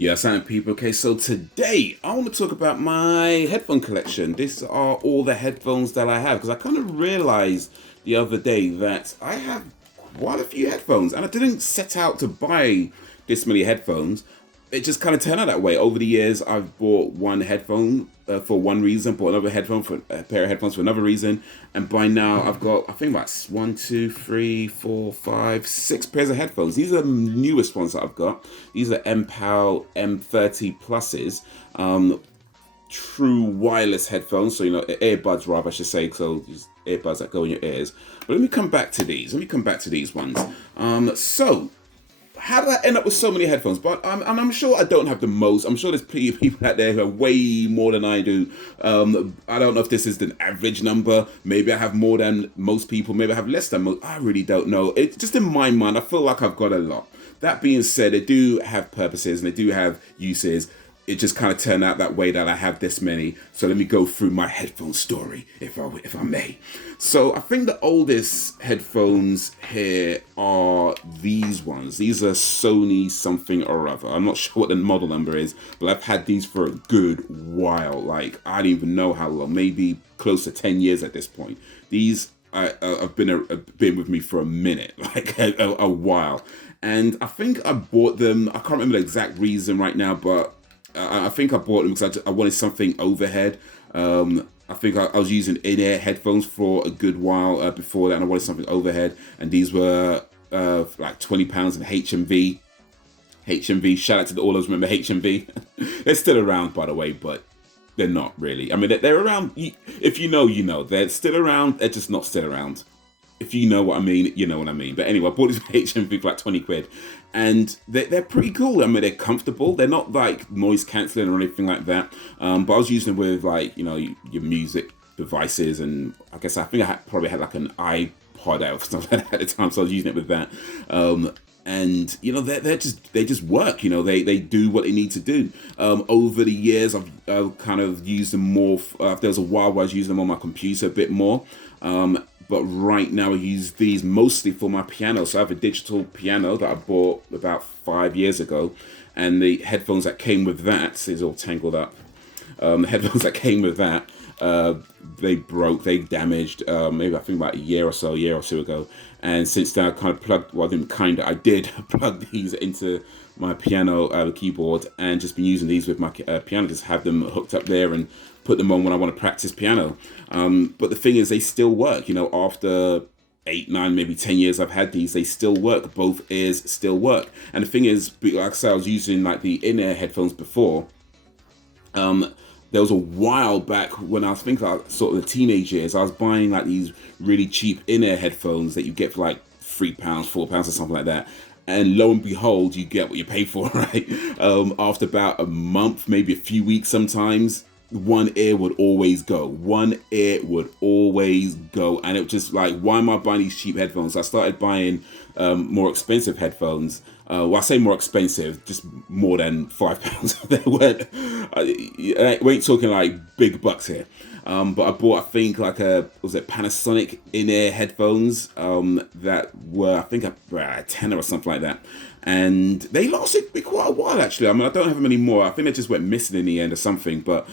Yeah, Silent people. Okay, so today I want to talk about my headphone collection. These are all the headphones that I have because I kind of realized the other day that I have quite a few headphones and I didn't set out to buy this many headphones. It just kind of turned out that way. Over the years, I've bought one headphone for one reason, bought another headphone for a pair of headphones for another reason, and by now I've got I think about one, two, three, four, five, six pairs of headphones. These are the newest ones that I've got. These are MPAL M30 pluses. True wireless headphones, so earbuds rather I should say, so just earbuds that go in your ears. But let me come back to these. Let me come back to these ones. So how did I end up with so many headphones? But I'm sure I don't have the most. I'm sure there's plenty of people out there who have way more than I do. I don't know if this is the average number. Maybe I have more than most people. Maybe I have less than most. I really don't know. It's just in my mind, I feel like I've got a lot. That being said, they do have purposes and they do have uses. It just kind of turned out that way that I have this many. So let me go through my headphone story, if I may. So I think the oldest headphones here are these ones. These are Sony something or other. I'm not sure what the model number is, but I've had these for a good while. Like, I don't even know how long, maybe close to 10 years at this point. These have been with me for a minute, like a while. And I think I bought them, I can't remember the exact reason right now, but I think I bought them because I wanted something overhead. I think I was using in-ear headphones for a good while before that, and I wanted something overhead. And these were like £20 in HMV. HMV, shout out to all those remember HMV. They're still around, by the way, but they're not really. I mean, they're around. If you know, you know. They're still around. They're just not still around. If you know what I mean, you know what I mean. But anyway, I bought these HMV for like 20 quid. And they're pretty cool. I mean, they're comfortable. They're not like noise cancelling or anything like that. But I was using them with like, your music devices. And I think I probably had like an iPod out or something like that at the time. So I was using it with that. And they just work. They do what they need to do. Over the years, I've kind of used them more. There was a while where I was using them on my computer a bit more. But right now I use these mostly for my piano. So I have a digital piano that I bought about 5 years ago, and the headphones that came with that is all tangled up. The headphones that came with that, they broke, they damaged. Maybe I think about a year or two ago. And since then I kind of I did plug these into my piano keyboard and just been using these with my piano. Just have them hooked up there and put them on when I want to practice piano. But the thing is, they still work. After 8, 9, maybe 10 years I've had these, they still work. Both ears still work. And the thing is, like I said, I was using like the in-ear headphones before. There was a while back when I was thinking like sort of the teenage years, I was buying like these really cheap in-ear headphones that you get for like £3, £4 or something like that. And lo and behold, you get what you pay for, right? After about a month, maybe a few weeks sometimes, one ear would always go. One ear would always go. And it was just like, why am I buying these cheap headphones? So I started buying more expensive headphones. Well, I say more expensive, just more than £5. They weren't, we ain't talking like big bucks here. But I bought, I think, like Panasonic in-ear headphones that were, I think, a tenner or something like that. And they lasted me quite a while, actually. I mean, I don't have them anymore. I think they just went missing in the end or something. But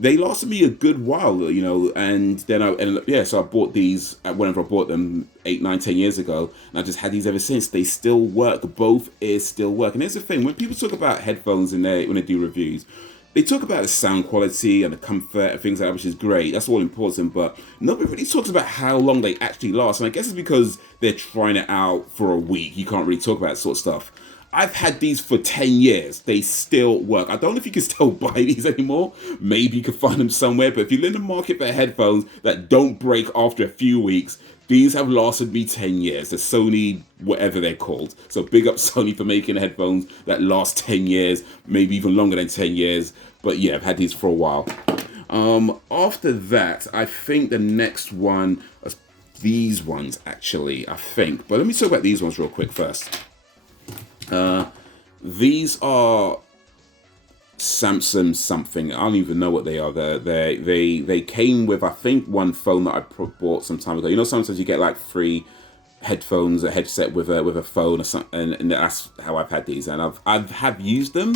they lasted me a good while, and then so I bought these whenever I bought them 8, 9, 10 years ago, and I just had these ever since. They still work. Both ears still work. And here's the thing, when people talk about headphones when they do reviews, they talk about the sound quality and the comfort and things like that, which is great. That's all important, but nobody really talks about how long they actually last. And I guess it's because they're trying it out for a week. You can't really talk about that sort of stuff. I've had these for 10 years. They still work. I don't know if you can still buy these anymore. Maybe you can find them somewhere. But if you're in the market for headphones that don't break after a few weeks, these have lasted me 10 years. The Sony, whatever they're called. So big up Sony for making headphones that last 10 years, maybe even longer than 10 years. But yeah, I've had these for a while. After that, I think the next one was these ones, actually, I think. But let me talk about these ones real quick first. These are Samsung something. I don't even know what they are. They came with, I think, one phone that I bought some time ago. Sometimes you get like free headphones, a headset with a phone or something, and that's how I've had these. And I've used them.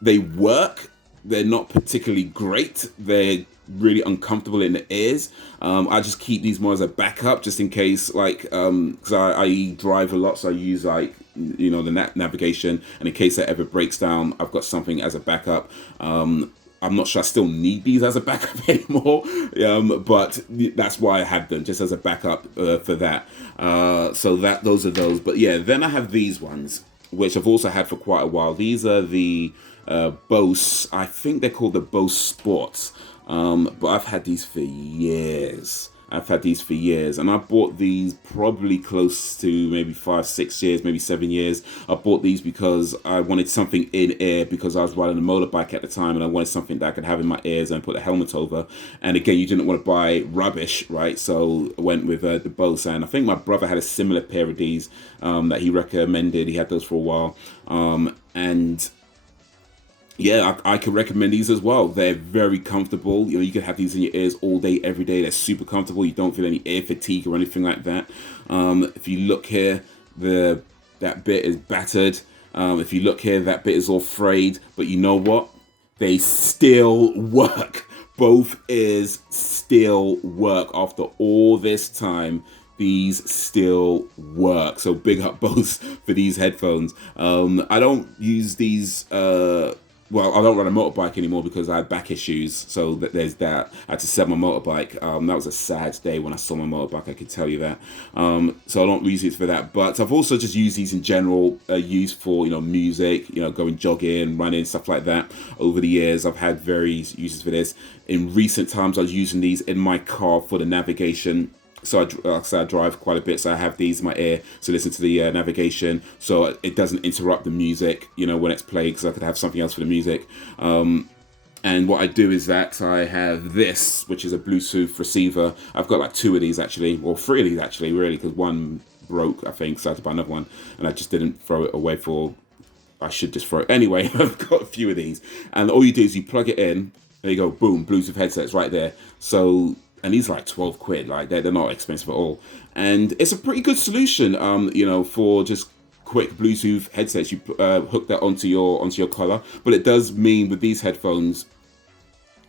They work. They're not particularly great. They're really uncomfortable in the ears. I just keep these more as a backup, just in case, like, because I drive a lot, so I use, like, the navigation, and in case that ever breaks down, I've got something as a backup. I'm not sure I still need these as a backup anymore, but that's why I have them, just as a backup for that. So those are those. But yeah, then I have these ones, which I've also had for quite a while. These are the Bose, I think they're called the Bose Sports, but I've had these for years. And I bought these probably close to maybe 5, 6 years, maybe 7 years. I bought these because I wanted something in ear, because I was riding a motorbike at the time, and I wanted something that I could have in my ears and put a helmet over. And again, you didn't want to buy rubbish, right? So I went with the Bose, and I think my brother had a similar pair of these that he recommended. He had those for a while, and yeah, I can recommend these as well. They're very comfortable. You can have these in your ears all day, every day. They're super comfortable. You don't feel any ear fatigue or anything like that. If you look here, that bit is battered. If you look here, that bit is all frayed. But you know what? They still work. Both ears still work after all this time. These still work. So big up Bose for these headphones. I don't use these. Well, I don't ride a motorbike anymore because I had back issues, so there's that. I had to sell my motorbike. That was a sad day when I sold my motorbike, I can tell you that. So I don't use it for that. But I've also just used these in general use for, music, going jogging, running, stuff like that. Over the years, I've had various uses for this. In recent times, I was using these in my car for the navigation. So I drive quite a bit, so I have these in my ear to listen to the navigation, so it doesn't interrupt the music, when it's played, because I could have something else for the music. And what I do is that I have this, which is a Bluetooth receiver. I've got like 2 of these actually, or 3 of these actually, really, because one broke, I think, so I had to buy another one, and I just didn't throw it away I should just throw it. Anyway, I've got a few of these, and all you do is you plug it in, there you go, boom, Bluetooth headsets right there. So, and these are like 12 quid, like they're not expensive at all. And it's a pretty good solution, for just quick Bluetooth headsets. You hook that onto your collar, but it does mean with these headphones,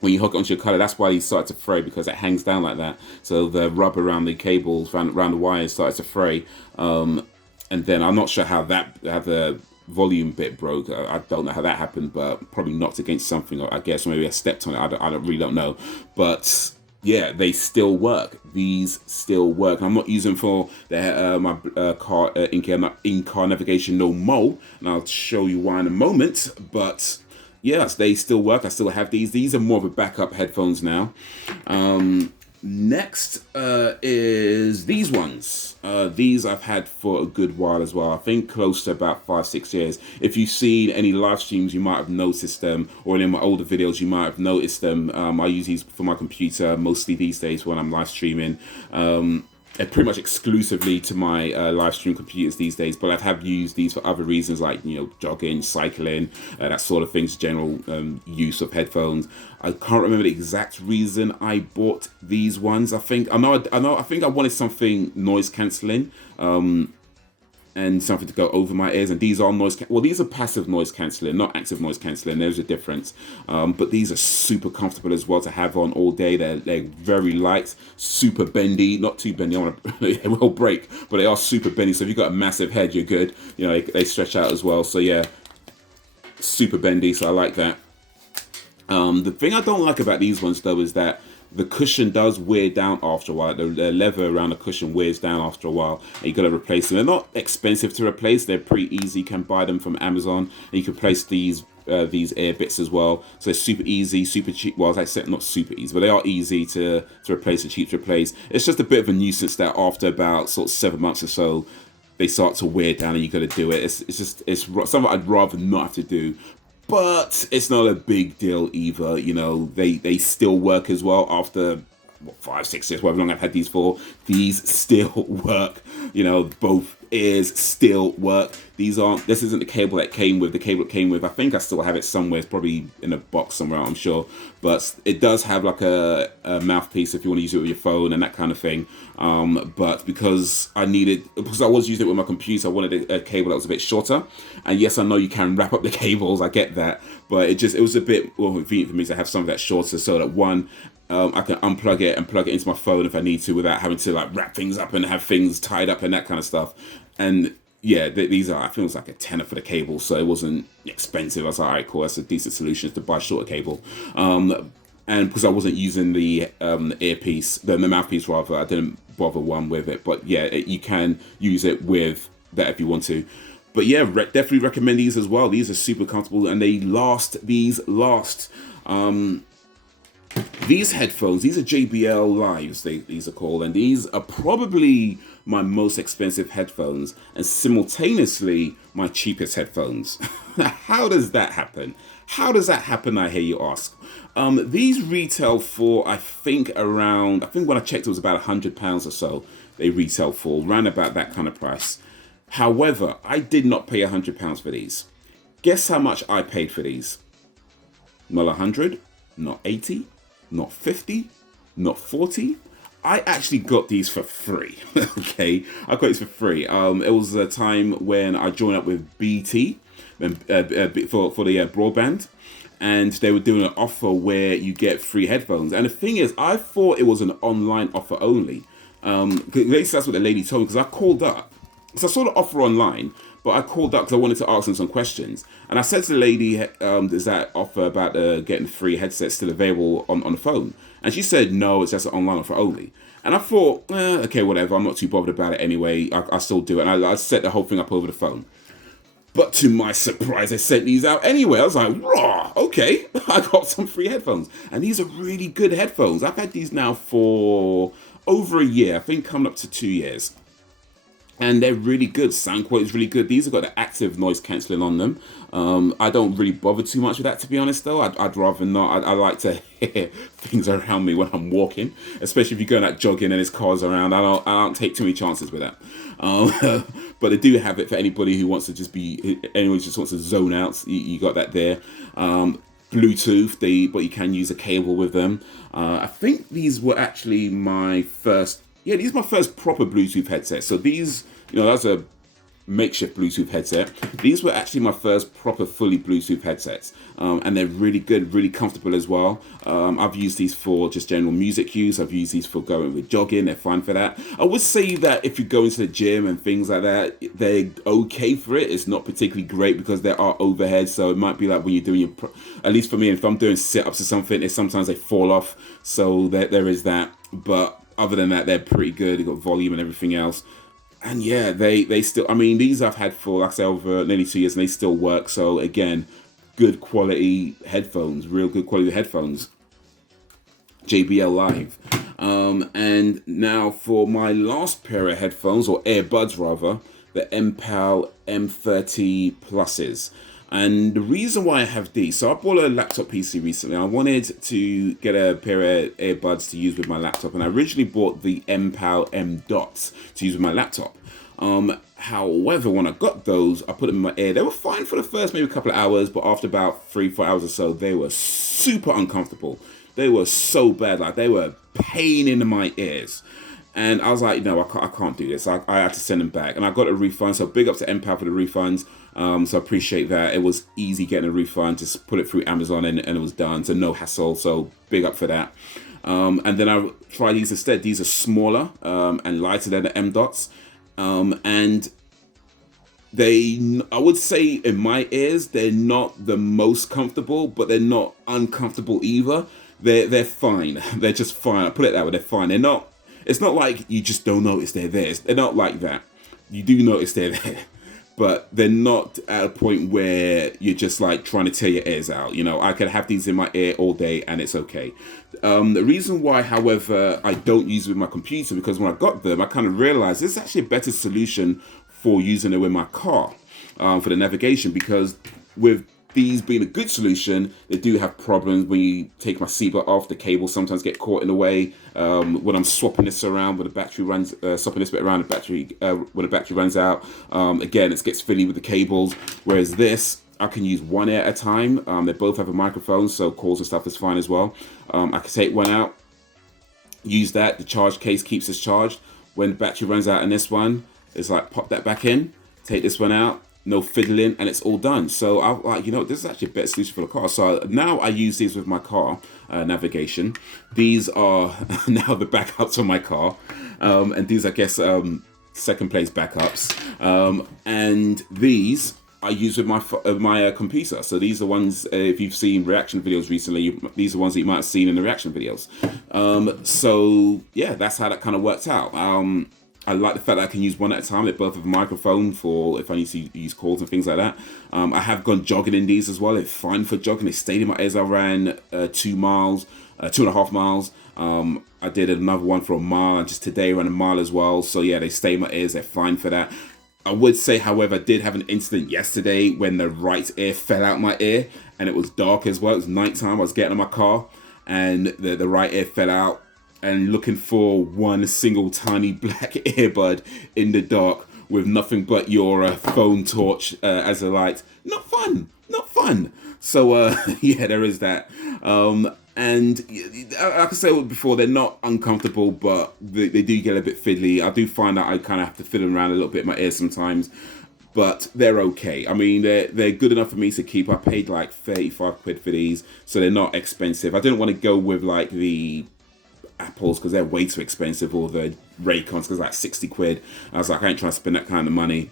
when you hook it onto your collar, that's why you start to fray, because it hangs down like that. So the rubber around the cables, around the wires starts to fray. And then I'm not sure how the volume bit broke. I don't know how that happened, but probably knocked against something, I guess. Maybe I stepped on it. I really don't know. But yeah, they still work. These still work. I'm not using them for my car in-car navigation no more, and I'll show you why in a moment. But yes, they still work. I still have these. These are more of a backup headphones now. Next is these ones. These I've had for a good while as well. I think close to about 5, 6 years. If you've seen any live streams, you might have noticed them, or in my older videos, you might have noticed them. I use these for my computer mostly these days when I'm live streaming. And pretty much exclusively to my live stream computers these days, but I have used these for other reasons, like jogging, cycling, that sort of things. General use of headphones. I can't remember the exact reason I bought these ones. I think I wanted something noise cancelling, and something to go over my ears. And these are these are passive noise cancelling, not active noise cancelling. There's a difference. But these are super comfortable as well to have on all day. They're very light, super bendy, not too bendy. They will break, but they are super bendy. So if you've got a massive head, you're good. They stretch out as well. So yeah, super bendy. So I like that. The thing I don't like about these ones though is that the cushion does wear down after a while. The leather around the cushion wears down after a while, and you got to replace them. They're not expensive to replace. They're pretty easy. You can buy them from Amazon, and you can replace these air bits as well. So they're super easy, super cheap. Well, as I said, not super easy, but they are easy to replace and cheap to replace. It's just a bit of a nuisance that after about sort of 7 months or so, they start to wear down, and you got to do it. It's something I'd rather not have to do. But it's not a big deal either. They still work as well after 5, 6 years, however long I've had these for. These still work. You know, both ears still work. This isn't the cable that came with. The cable it came with, I think I still have it somewhere. It's probably in a box somewhere, I'm sure. But it does have like a mouthpiece if you want to use it with your phone and that kind of thing. But because I was using it with my computer, I wanted a cable that was a bit shorter. And yes, I know you can wrap up the cables, I get that. But it was a bit more convenient for me to have something that's shorter, so that one, I can unplug it and plug it into my phone if I need to, without having to like wrap things up and have things tied up and that kind of stuff. And yeah, these are, I think it was like a tenner for the cable, so it wasn't expensive. I was like, all right, cool, that's a decent solution to buy a shorter cable. And because I wasn't using the earpiece, the mouthpiece rather, I didn't bother one with it. But yeah, you can use it with that if you want to. But yeah, definitely recommend these as well. These are super comfortable and they last. These headphones, these are JBL Lives, these are called, and these are probably my most expensive headphones and simultaneously my cheapest headphones. How does that happen? I hear you ask. These retail for, I think when I checked it was about £100 or so. They retail for, around about that kind of price. However, I did not pay £100 for these. Guess how much I paid for these? Not 100, not 80, not 50, not 40. I actually got these for free. Okay, I got these for free. It was a time when I joined up with BT for the broadband, and they were doing an offer where you get free headphones. And the thing is, I thought it was an online offer only. At least that's what the lady told me, because I called up. So I saw the offer online, but I called up because I wanted to ask them some questions. And I said to the lady, is that offer about getting free headsets still available on the phone? And she said, no, it's just an online offer only. And I thought, okay, whatever, I'm not too bothered about it anyway. I still do it. And I set the whole thing up over the phone. But to my surprise, they sent these out anyway. I was like, raw, okay, I got some free headphones. And these are really good headphones. I've had these now for over a year, I think coming up to 2 years. And they're really good. Sound quality is really good. These have got the active noise cancelling on them. I don't really bother too much with that, to be honest, though. I'd rather not. I like to hear things around me when I'm walking, especially if you're going out jogging and there's cars around. I don't take too many chances with that. But I do have it for anybody who wants to anyone just wants to zone out. You got that there. Bluetooth, but you can use a cable with them. I think these were actually my first. Yeah, these are my first proper Bluetooth headset. So these, that's a makeshift Bluetooth headset. These were actually my first proper fully Bluetooth headsets. And they're really good, really comfortable as well. I've used these for just general music use. I've used these for going with jogging. They're fine for that. I would say that if you go into the gym and things like that, they're okay for it. It's not particularly great because there are overheads. So it might be like when you're doing at least for me, if I'm doing sit-ups or something, sometimes they fall off. So there is that. But other than that, they're pretty good. They've got volume and everything else. And yeah, they still, these I've had for, like I say, over nearly 2 years and they still work. So again, good quality headphones, real good quality headphones. JBL Live. And now for my last pair of headphones, or earbuds rather, the MPAL M30 Pluses. And the reason why I have these, so I bought a laptop PC recently. I wanted to get a pair of earbuds to use with my laptop, and I originally bought the MPAL M Dots to use with my laptop. However, when I got those, I put them in my ear. They were fine for the first maybe a couple of hours, but after about 3-4 hours or so, they were super uncomfortable. They were so bad, like they were pain in my ears. And I was like, no, I can't do this. I had to send them back. And I got a refund, so big up to MPAL for the refunds. So I appreciate that. It was easy getting a refund. Just put it through Amazon and it was done. So no hassle. So big up for that. And then I tried these instead. These are smaller and lighter than the M Dots. And I would say in my ears, they're not the most comfortable, but they're not uncomfortable either. They're fine. They're just fine. I put it that way. They're fine. They're not. It's not like you just don't notice they're there. They're not like that. You do notice they're there. But they're not at a point where you're just like trying to tear your ears out. I could have these in my ear all day and it's okay. The reason why, however, I don't use it with my computer, because when I got them, I kind of realized this is actually a better solution for using it with my car for the navigation, because with these being a good solution, they do have problems when you take my seatbelt off. The cables sometimes get caught in the way. When I'm swapping this around, when the battery runs, swapping this bit around, when the battery runs out, again, it gets fiddly with the cables. Whereas this, I can use one ear at a time. They both have a microphone, so calls and stuff is fine as well. I can take one out, use that. The charge case keeps us charged. When the battery runs out in this one, it's like pop that back in, take this one out, no fiddling, and it's all done. So I'm like, you know, this is actually a better solution for the car. So now I use these with my car navigation. These are now the backups on my car, and these, I guess, second place backups. And these I use with my computer. So these are ones, if you've seen reaction videos recently, these are ones that you might have seen in the reaction videos. So yeah, that's how that kind of worked out. I like the fact that I can use one at a time. They both have a microphone for if I need to use calls and things like that. I have gone jogging in these as well. They're fine for jogging. They stayed in my ears. I ran 2 miles, 2.5 miles. I did another one for a mile, and just today I ran a mile as well. So yeah, they stay in my ears. They're fine for that. I would say, however, I did have an incident yesterday when the right ear fell out my ear, and it was dark as well. It was nighttime. I was getting in my car, and the right ear fell out. And looking for one single tiny black earbud in the dark with nothing but your phone torch as a light. Not fun. Not fun. So yeah, there is that. And like I said before, they're not uncomfortable, but they do get a bit fiddly. I do find that I kind of have to fiddle around a little bit in my ears sometimes, but they're okay. I mean, they're good enough for me to keep. I paid like 35 quid for these, so they're not expensive. I didn't want to go with like the Apples because they're way too expensive, or the Raycons because like 60 quid. I was like, I ain't trying to spend that kind of money.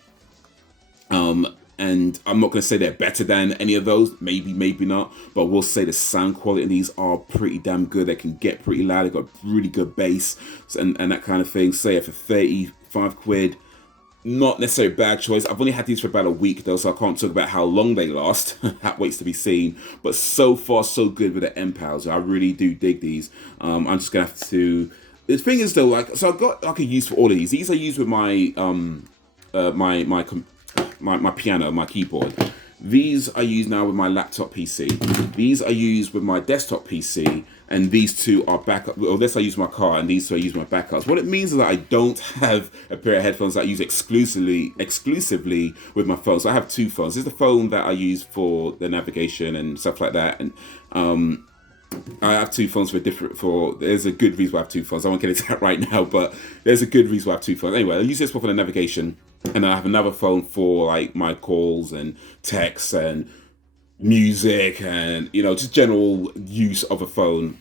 And I'm not going to say they're better than any of those. Maybe, maybe not. But we'll say the sound quality in these are pretty damn good. They can get pretty loud. They've got really good bass and that kind of thing. So yeah, for 35 quid, not necessarily a bad choice. I've only had these for about a week though, so I can't talk about how long they last. That waits to be seen. But so far, so good with the M-Pals. I really do dig these. I'm just going to have to... The thing is though, like, so I've got like a use for all of these. These I use with my my piano, my keyboard. These I use now with my laptop PC. These I use with my desktop PC, and these two are backup. Well, this I use my car, and these two I use my backups. What it means is that I don't have a pair of headphones that I use exclusively with my phone. So I have 2 phones. This is the phone that I use for the navigation and stuff like that, and I have 2 phones there's a good reason why I have 2 phones. I won't get into that right now, but there's a good reason why I have 2 phones. Anyway, I use this one for the navigation, and I have another phone for like my calls and texts and music and, you know, just general use of a phone.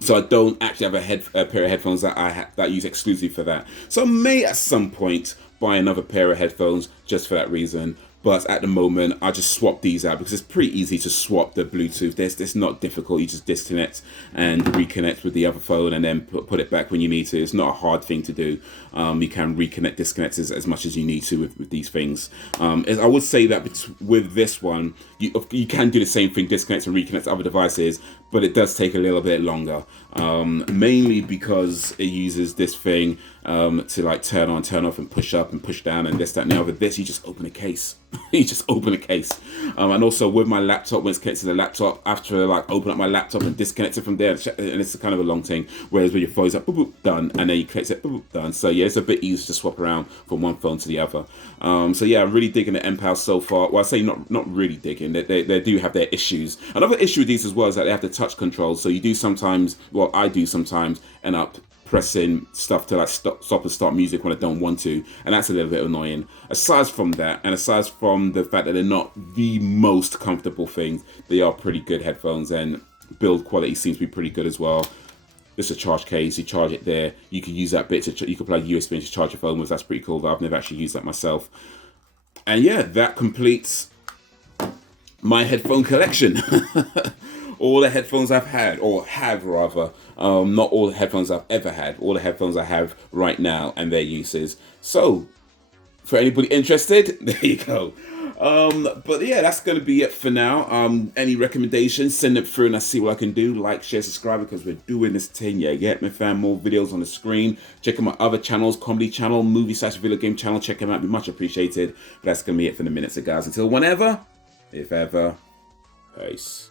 So I don't actually have a pair of headphones that I use exclusively for that. So I may at some point buy another pair of headphones just for that reason. But at the moment, I just swap these out because it's pretty easy to swap the Bluetooth. It's not difficult. You just disconnect and reconnect with the other phone and then put it back when you need to. It's not a hard thing to do. You can reconnect, disconnect as much as you need to with these things. I would say that with this one, you can do the same thing, disconnect and reconnect to other devices, but it does take a little bit longer. Mainly because it uses this thing to like turn on, turn off, and push up and push down and this, that, and the other. This, you just open a case. You just open a case. And also with my laptop, when it's connected to the laptop, after like open up my laptop and disconnect it from there, and it's kind of a long thing. Whereas with your phone, it's like boop, boop, done, and then you connect it, boop, boop, done. So yeah, it's a bit easier to swap around from one phone to the other. So yeah, I'm really digging the M-Pals so far. Well, I say not really digging. They do have their issues. Another issue with these as well is that they have the touch controls. So you do sometimes, well, I do sometimes end up pressing stuff to like stop and start music when I don't want to, and that's a little bit annoying. Aside from that, and aside from the fact that they're not the most comfortable things, they are pretty good headphones, and build quality seems to be pretty good as well. It's a charge case, you charge it there. You can use that bit you can plug USB to charge your phone with. That's pretty cool, though I've never actually used that myself. And yeah, that completes my headphone collection. All the headphones I've had, or have rather, not all the headphones I've ever had, all the headphones I have right now and their uses. So, for anybody interested, there you go. But yeah, that's going to be it for now. Any recommendations, send it through and I see what I can do. Like, share, subscribe, because we're doing this thing. Yeah, get me, fam, more videos on the screen. Check out my other channels, comedy channel, movie/video game channel. Check them out, be much appreciated. But that's going to be it for the minute, so guys. Until whenever, If ever, peace.